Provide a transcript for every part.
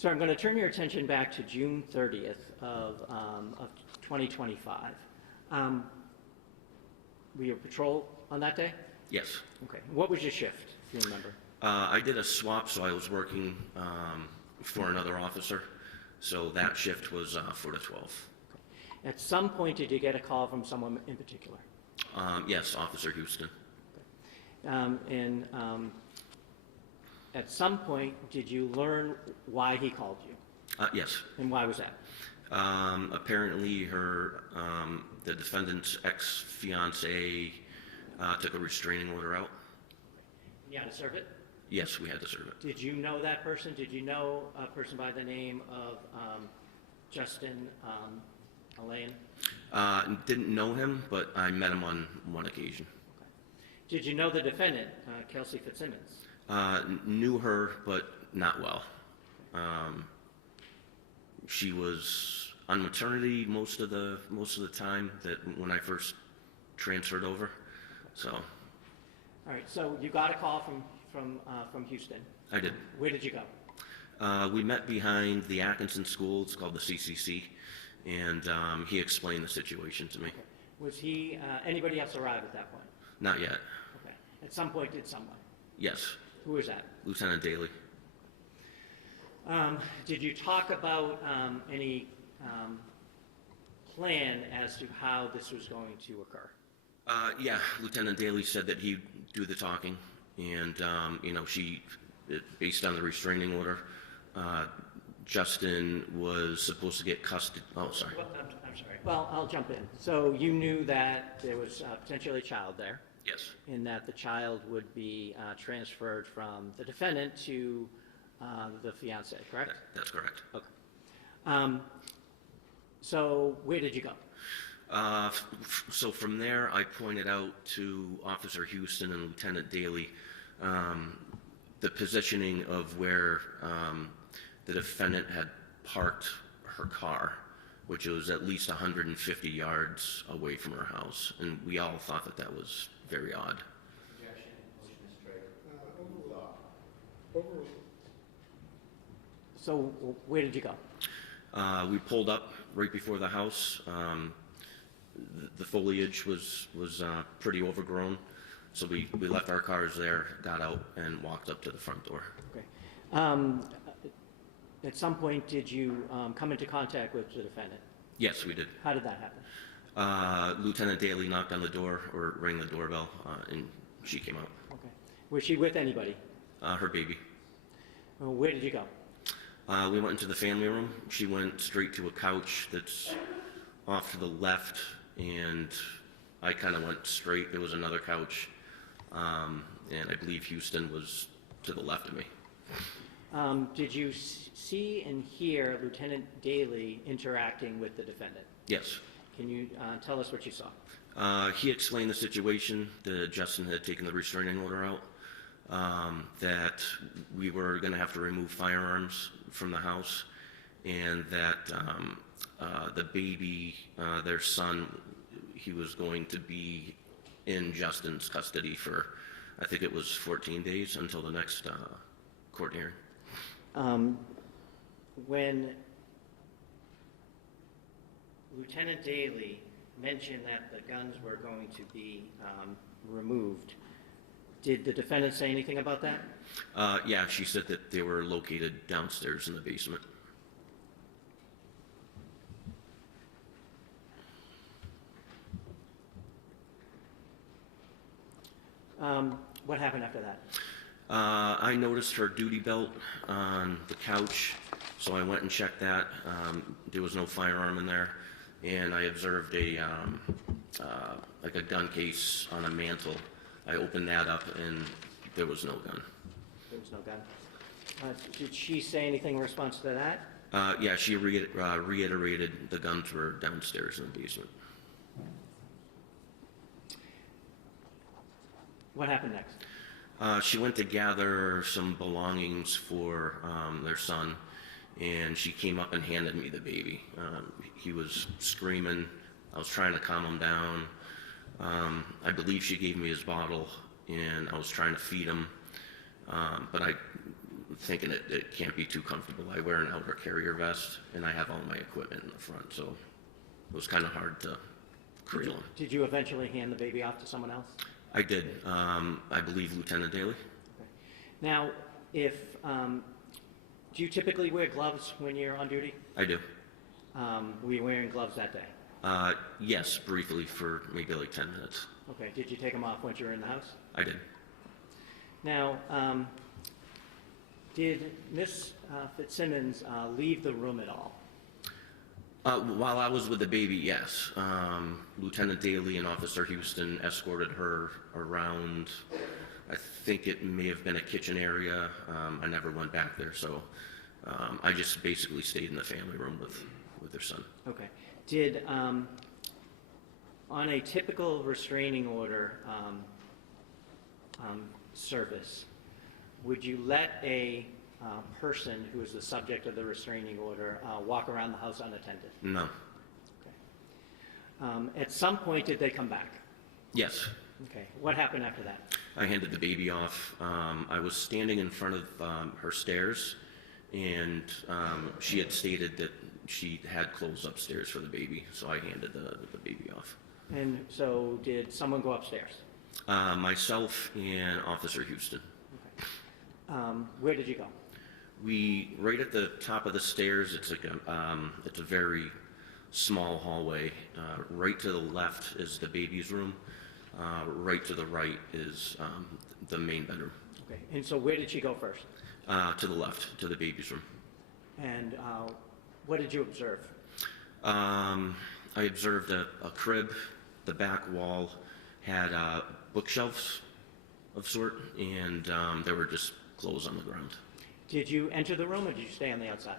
So I'm going to turn your attention back to June 30th of 2025. Were you a patrol on that day? Yes. Okay. What was your shift, if you remember? I did a swap, so I was working for another officer. So that shift was 4 to 12. At some point, did you get a call from someone in particular? Yes, Officer Houston. Okay. At some point, did you learn why he called you? Yes. And why was that? Apparently, the defendant's ex-fiance took a restraining order out. You had to serve it? Yes, we had to serve it. Did you know that person? Did you know a person by the name of Justin Elaine? Didn't know him, but I met him on one occasion. Okay. Did you know the defendant, Kelsey Fitzsimmons? Knew her, but not well. She was on maternity most of the time that when I first transferred over. So. All right. So you got a call from Houston. I did. Where did you go? We met behind the Atkinson School. It's called the CCC, and he explained the situation to me. Okay. Was he anybody else arrive at that point? Not yet. Okay. At some point, did someone? Yes. Who was that? Lieutenant Daly. Did you talk about any plan as to how this was going to occur? Yeah, Lieutenant Daly said that he'd do the talking, and based on the restraining order, Justin was supposed to get custody. Oh, sorry. Well, I'm sorry. Well, I'll jump in. So you knew that there was potentially a child there. Yes. And that the child would be transferred from the defendant to the fiancé, correct? That's correct. Okay. So where did you go? So from there, I pointed out to Officer Houston and Lieutenant Daly the positioning of where the defendant had parked her car, which was at least 150 yards away from her house, and we all thought that that was very odd. Objection. Motion is carried. So where did you go? We pulled up right before the house. The foliage was pretty overgrown, so we left our cars there, got out, and walked up to the front door. Okay. At some point, did you come into contact with the defendant? Yes, we did. How did that happen? Lieutenant Daly knocked on the door or rang the doorbell, and she came out. Okay. Was she with anybody? Her baby. Where did you go? We went into the family room. She went straight to a couch that's off to the left, and I kind of went straight. There was another couch, and I believe Houston was to the left of me. Did you see and hear Lieutenant Daly interacting with the defendant? Yes. Can you tell us what you saw? He explained the situation that Justin had taken the restraining order out, that we were going to have to remove firearms from the house, and that the baby, their son, he was going to be in Justin's custody for, I think it was 14 days until the next court hearing. When Lieutenant Daly mentioned that the guns were going to be removed, did the defendant say anything about that? Yeah, she said that they were located downstairs in the basement. What happened after that? I noticed her duty belt on the couch, so I went and checked that. There was no firearm in there, and I observed like a gun case on a mantle. I opened that up, and there was no gun. There was no gun. Did she say anything in response to that? Yeah, she reiterated the guns were downstairs in the basement. What happened next? She went to gather some belongings for their son, and she came up and handed me the baby. He was screaming. I was trying to calm him down. I believe she gave me his bottle, and I was trying to feed him, but I thinking it can't be too comfortable. I wear an outer carrier vest, and I have all my equipment in the front, so it was kind of hard to cradle him. Did you eventually hand the baby off to someone else? I did. I believe Lieutenant Daly. Okay. Now, do you typically wear gloves when you're on duty? I do. Were you wearing gloves that day? Yes, briefly for maybe like 10 minutes. Okay. Did you take them off once you were in the house? I did. Now, did Miss Fitzsimmons leave the room at all? While I was with the baby, yes. Lieutenant Daly and Officer Houston escorted her around. I think it may have been a kitchen area. I never went back there, so I just basically stayed in the family room with their son. Okay. Did, on a typical restraining order service, would you let a person who is the subject of the restraining order walk around the house unattended? No. Okay. At some point, did they come back? Yes. Okay. What happened after that? I handed the baby off. I was standing in front of her stairs, and she had stated that she had clothes upstairs for the baby, so I handed the baby off. And so did someone go upstairs? Myself and Officer Houston. Okay. Where did you go? Right at the top of the stairs, it's like it's a very small hallway. Right to the left is the baby's room. Right to the right is the main bedroom. Okay. And so where did she go first? To the left, to the baby's room. And what did you observe? I observed a crib. The back wall had bookshelves of sort, and there were just clothes on the ground. Did you enter the room or did you stay on the outside?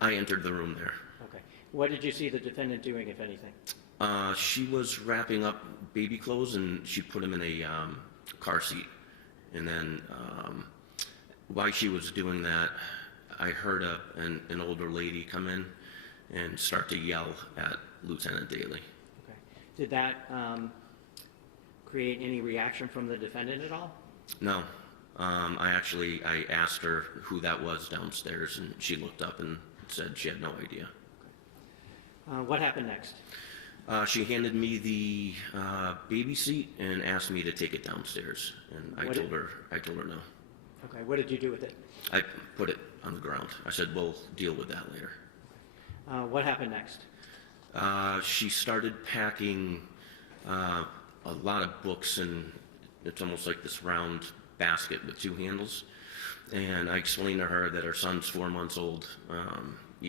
I entered the room there. Okay. What did you see the defendant doing, if anything? She was wrapping up baby clothes, and she put him in a car seat. And then while she was doing that, I heard an older lady come in and start to yell at Lieutenant Daly. Okay. Did that create any reaction from the defendant at all? No. I asked her who that was downstairs, and she looked up and said she had no idea. Okay. What happened next? She handed me the baby seat and asked me to take it downstairs, and I told her no. Okay. What did you do with it? I put it on the ground. I said, we'll deal with that later. What happened next? She started packing a lot of books, and it's almost like this round basket with two handles. And I explained to her that her son's 4 months old.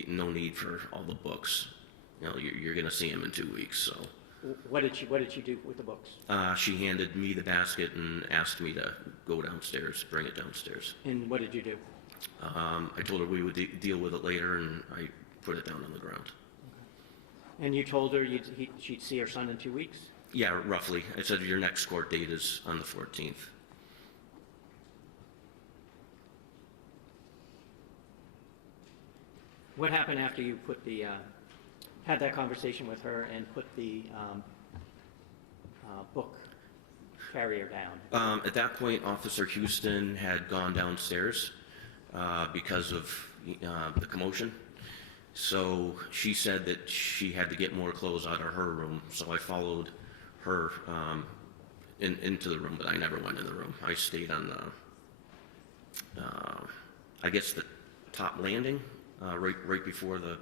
No need for all the books. You know, you're going to see him in 2 weeks. So. What did she do with the books? She handed me the basket and asked me to go downstairs, bring it downstairs. And what did you do? I told her we would deal with it later, and I put it down on the ground. Okay. And you told her she'd see her son in 2 weeks? Yeah, roughly. I said your next court date is on the 14th. What happened after you had that conversation with her and put the book carrier down? At that point, Officer Houston had gone downstairs because of the commotion. So she said that she had to get more clothes out of her room. So I followed her into the room, but I never went in the room. I stayed on I guess the top landing, right before the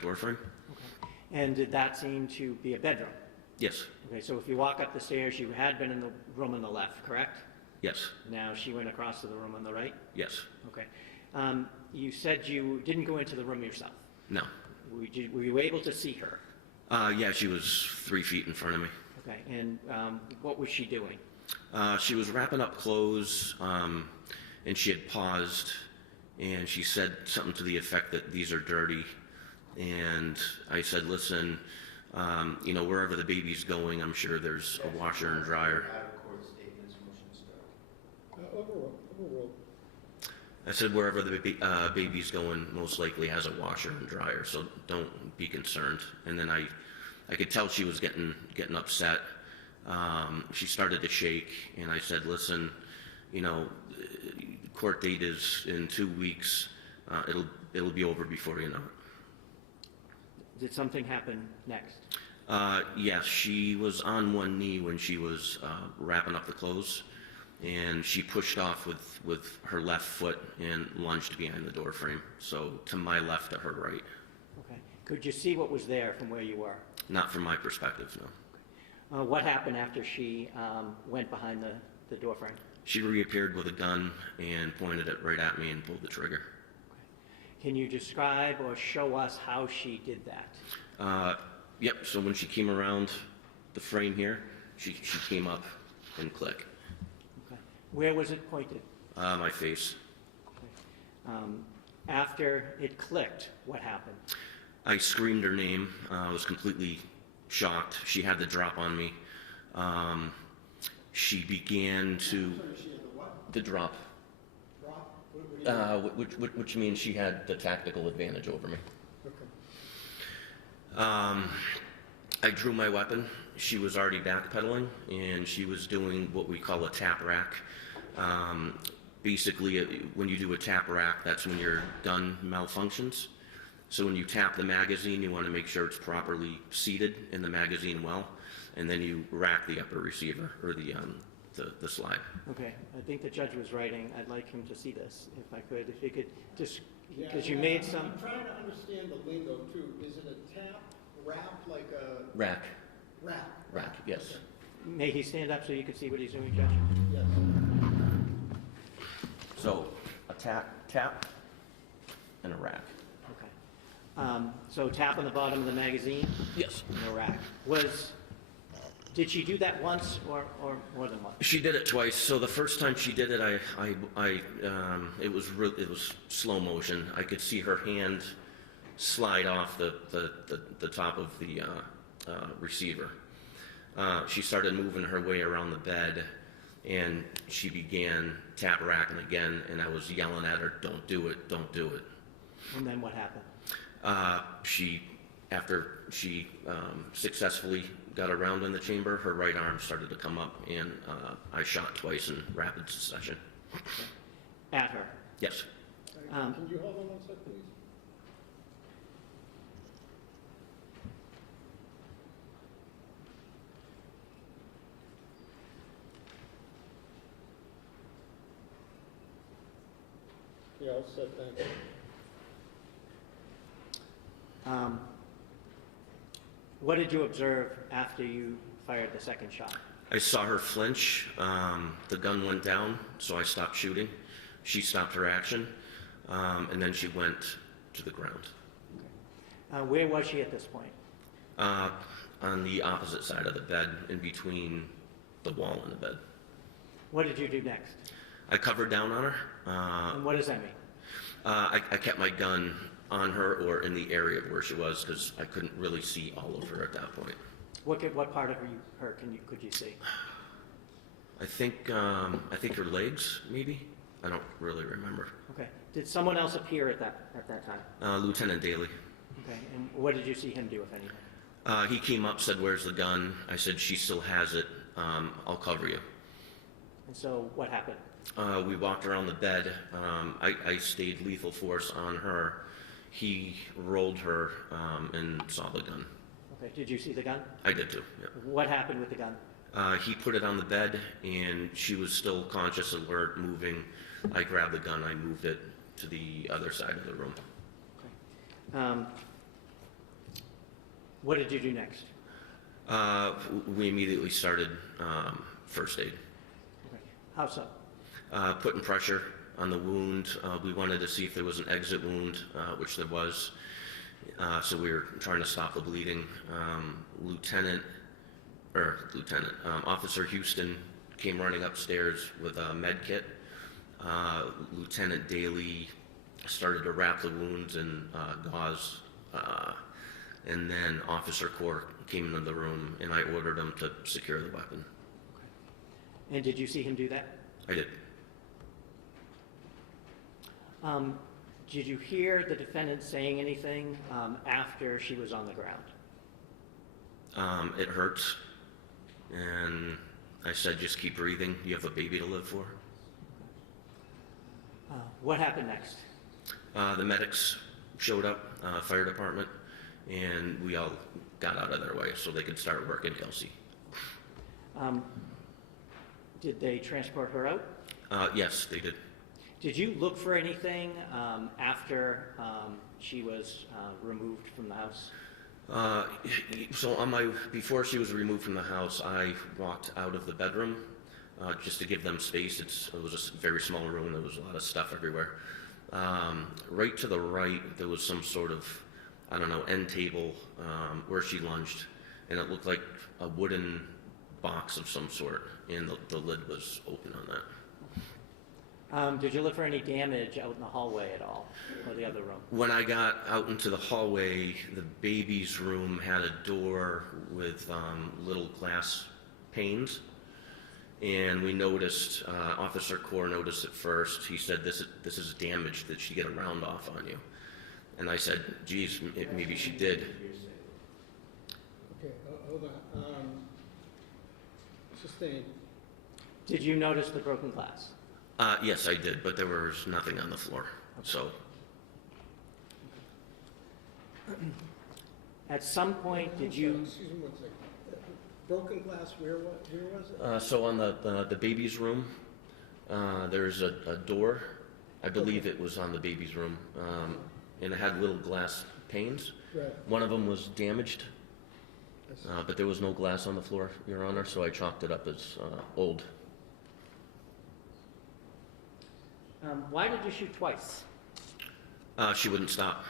door frame. Okay. And did that seem to be a bedroom? Yes. Okay, so if you walk up the stairs, you had been in the room on the left, correct? Yes. Now she went across to the room on the right? Yes. Okay. You said you didn't go into the room yourself. No. Were you able to see her? Yeah, she was 3 feet in front of me. Okay, and what was she doing? She was wrapping up clothes, and she had paused, and she said something to the effect that these are dirty. And I said, listen, wherever the baby's going, I'm sure there's a washer and dryer. Out-of-court statements, motion to strike. Overruled. I said, wherever the baby's going, most likely has a washer and dryer, so don't be concerned. And then I could tell she was getting upset. She started to shake, and I said, listen, court date is in 2 weeks. It'll be over before you know it. Did something happen next? Yes, she was on one knee when she was wrapping up the clothes, and she pushed off with her left foot and lunged behind the door frame. So to my left, to her right. Okay. Could you see what was there from where you were? Not from my perspective, no. What happened after she went behind the door frame? She reappeared with a gun and pointed it right at me and pulled the trigger. Can you describe or show us how she did that? Yep, so when she came around the frame here, she came up and click. Okay. Where was it pointed? My face. Okay. After it clicked, what happened? I screamed her name. I was completely shocked. She had the drop on me. She began to... Sorry, she had the what? The drop. Drop? What do you mean? Which means she had the tactical advantage over me. Okay. I drew my weapon. She was already backpedaling, and she was doing what we call a tap rack. Basically, when you do a tap rack, that's when your gun malfunctions. So when you tap the magazine, you want to make sure it's properly seated in the magazine well, and then you rack the upper receiver, or the slide. Okay, I think the judge was writing. I'd like him to see this, if I could. If you could just, Yeah, because you yeah, made some... I'm trying to understand the lingo too. Is it a tap, wrap, like a Rack. wrap? Rack, yes. May he stand up so you can see what he's doing, Judge? Yes. So a tap, and a rack. Okay. So tap on the bottom of the magazine, Yes. no rack. Did she do that once or more than once? She did it twice. So the first time she did it, it was slow motion. I could see her hand slide off the top of the receiver. She started moving her way around the bed, and she began tap racking again. And I was yelling at her, "Don't do it! Don't do it!" And then what happened? After she successfully got around in the chamber, her right arm started to come up, and I shot twice in rapid succession. At her? Yes. Can you hold on one sec, please? Yeah, I'll set that. What did you observe after you fired the second shot? I saw her flinch. The gun went down, so I stopped shooting. She stopped her action, and then she went to the ground. Where was she at this point? On the opposite side of the bed, in between the wall and the bed. What did you do next? I covered down on her. And what does that mean? I kept my gun on her or in the area of where she was, because I couldn't really see all of her at that point. What part of her could you see? I think her legs, maybe. I don't really remember. Okay. Did someone else appear at that time? Lieutenant Daly. Okay. And what did you see him do, if anything? He came up, said, "Where's the gun?" I said, "She still has it. I'll cover you." And so what happened? We walked around the bed. I stayed lethal force on her. He rolled her and saw the gun. Okay. Did you see the gun? I did too, yeah. What happened with the gun? He put it on the bed, and she was still conscious, alert, moving. I grabbed the gun. I moved it to the other side of the room. Okay. What did you do next? We immediately started first aid. Okay. How so? Putting pressure on the wound. We wanted to see if there was an exit wound, which there was. So we were trying to stop the bleeding. Officer Houston came running upstairs with a med kit. Lieutenant Daly started to wrap the wounds in gauze. And then Officer Corr came into the room, and I ordered him to secure the weapon. Okay. And did you see him do that? I did. Did you hear the defendant saying anything after she was on the ground? It hurts, and I said, "Just keep breathing. You have a baby to live for." What happened next? The medics showed up, fire department, and we all got out of their way so they could start working Kelsey. Did they transport her out? Yes, they did. Did you look for anything after she was removed from the house? So before she was removed from the house, I walked out of the bedroom just to give them space. It was a very small room. There was a lot of stuff everywhere. Right to the right, there was some sort of, I don't know, end table where she lunged, and it looked like a wooden box of some sort, and the lid was open on that. Did you look for any damage out in the hallway at all, or the other room? When I got out into the hallway, the baby's room had a door with little glass panes, and we noticed, Officer Core noticed it first. He said, this is damage. Did she get a round off on you? And I said, geez, maybe she did. Okay, hold on. Sustained. Did you notice the broken glass? Yes, I did, but there was nothing on the floor, so. At some point, did you... Excuse me 1 second. Broken glass, where was it? So on the baby's room, there's a door. I believe it was on the baby's room, and it had little glass panes. Right. One of them was damaged, That's- but there was no glass on the floor, Your Honor, so I chalked it up as old. Why did you shoot twice? She wouldn't stop.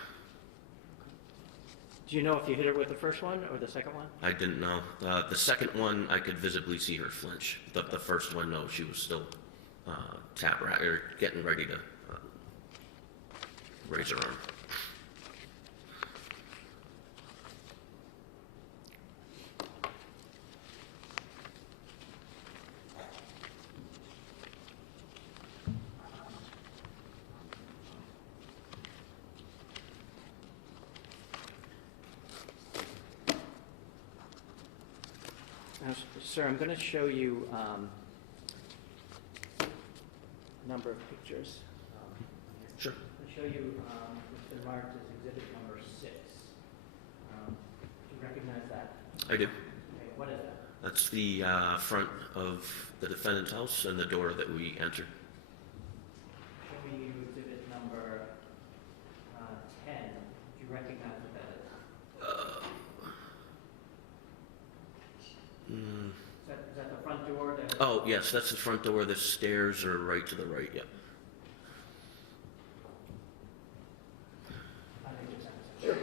Do you know if you hit her with the first one or the second one? I didn't know. The second one, I could visibly see her flinch. The first one, no, she was still getting ready to raise her arm. Sir, I'm going to show you a number of pictures. Sure. I'll show you what's been marked as exhibit number 6. Do you recognize that? I do. Okay, what is that? That's the front of the defendant's house and the door that we entered. Show me exhibit number 10. Do you recognize what that is? Is that the front door? Oh, yes, that's the front door. The stairs are right to the right, yep. I think it's sure.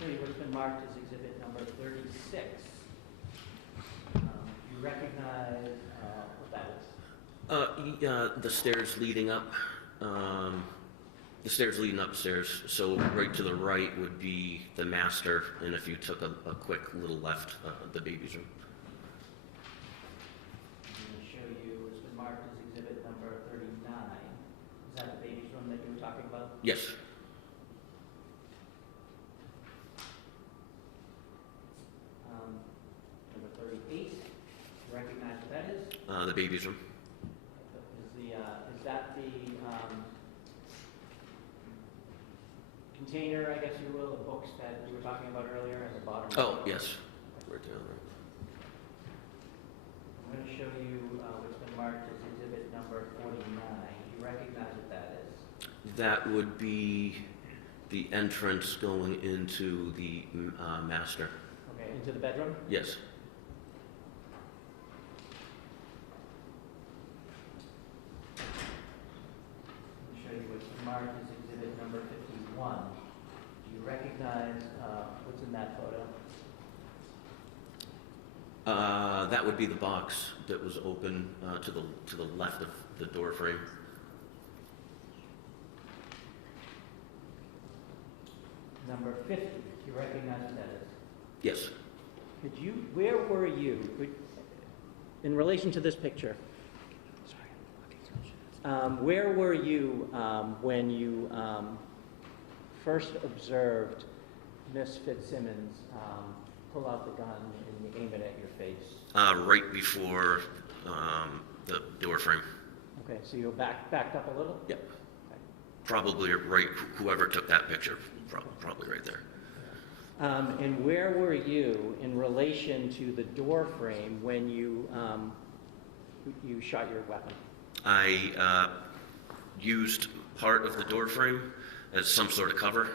Show you what's been marked as exhibit number 36. You recognize what that is? The stairs leading up, upstairs. So right to the right would be the master, and if you took a quick little left, the baby's room. I'm going to show you what's been marked as exhibit number 39. Is that the baby's room that you were talking about? Yes. Number 38. You recognize what that is? The baby's room. Is that the container, I guess you will, the books that you were talking about earlier at the bottom? Oh, yes. Right down there. I'm going to show you what's been marked as exhibit number 49. You recognize what that is? That would be the entrance going into the master. Okay, into the bedroom? Yes. I'll show you what's marked as exhibit number 51. Do you recognize what's in that photo? That would be the box that was open to the left of the door frame. Number 50, do you recognize what that is? Yes. Where were you, in relation to this picture? Where were you when you first observed Miss Fitzsimmons pull out the gun and aim it at your face? Right before the door frame. Okay, so you backed up a little? Yep. Okay. Probably right, whoever took that picture, probably right there. And where were you in relation to the door frame when you shot your weapon? I used part of the door frame as some sort of cover,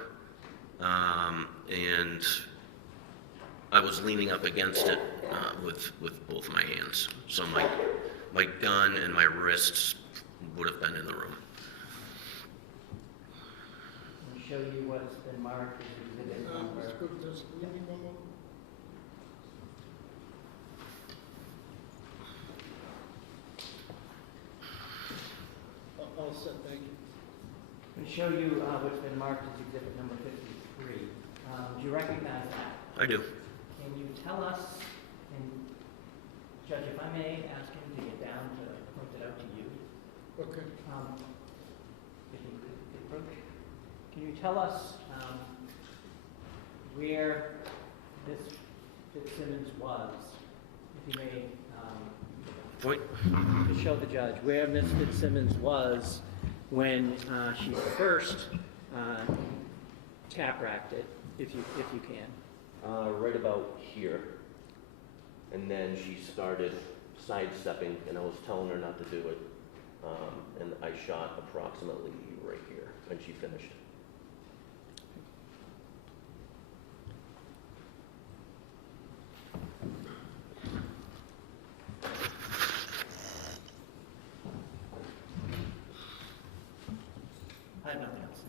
and I was leaning up against it with both my hands. So my gun and my wrists would have been in the room. Let me show you what has been marked as exhibit number. Let's go to this, give me one more. All set, thank you. Let me show you what's been marked as exhibit number 53. Do you recognize that? I do. Can you tell us, and Judge, if I may ask him to get down to point it out to you? Okay. If you could approach. Can you tell us where Miss Fitzsimmons was, if you may, Point. to show the judge where Miss Fitzsimmons was when she first tap-racked it, if you can. Right about here. And then she started sidestepping, and I was telling her not to do it. And I shot approximately right here when she finished. I have nothing else.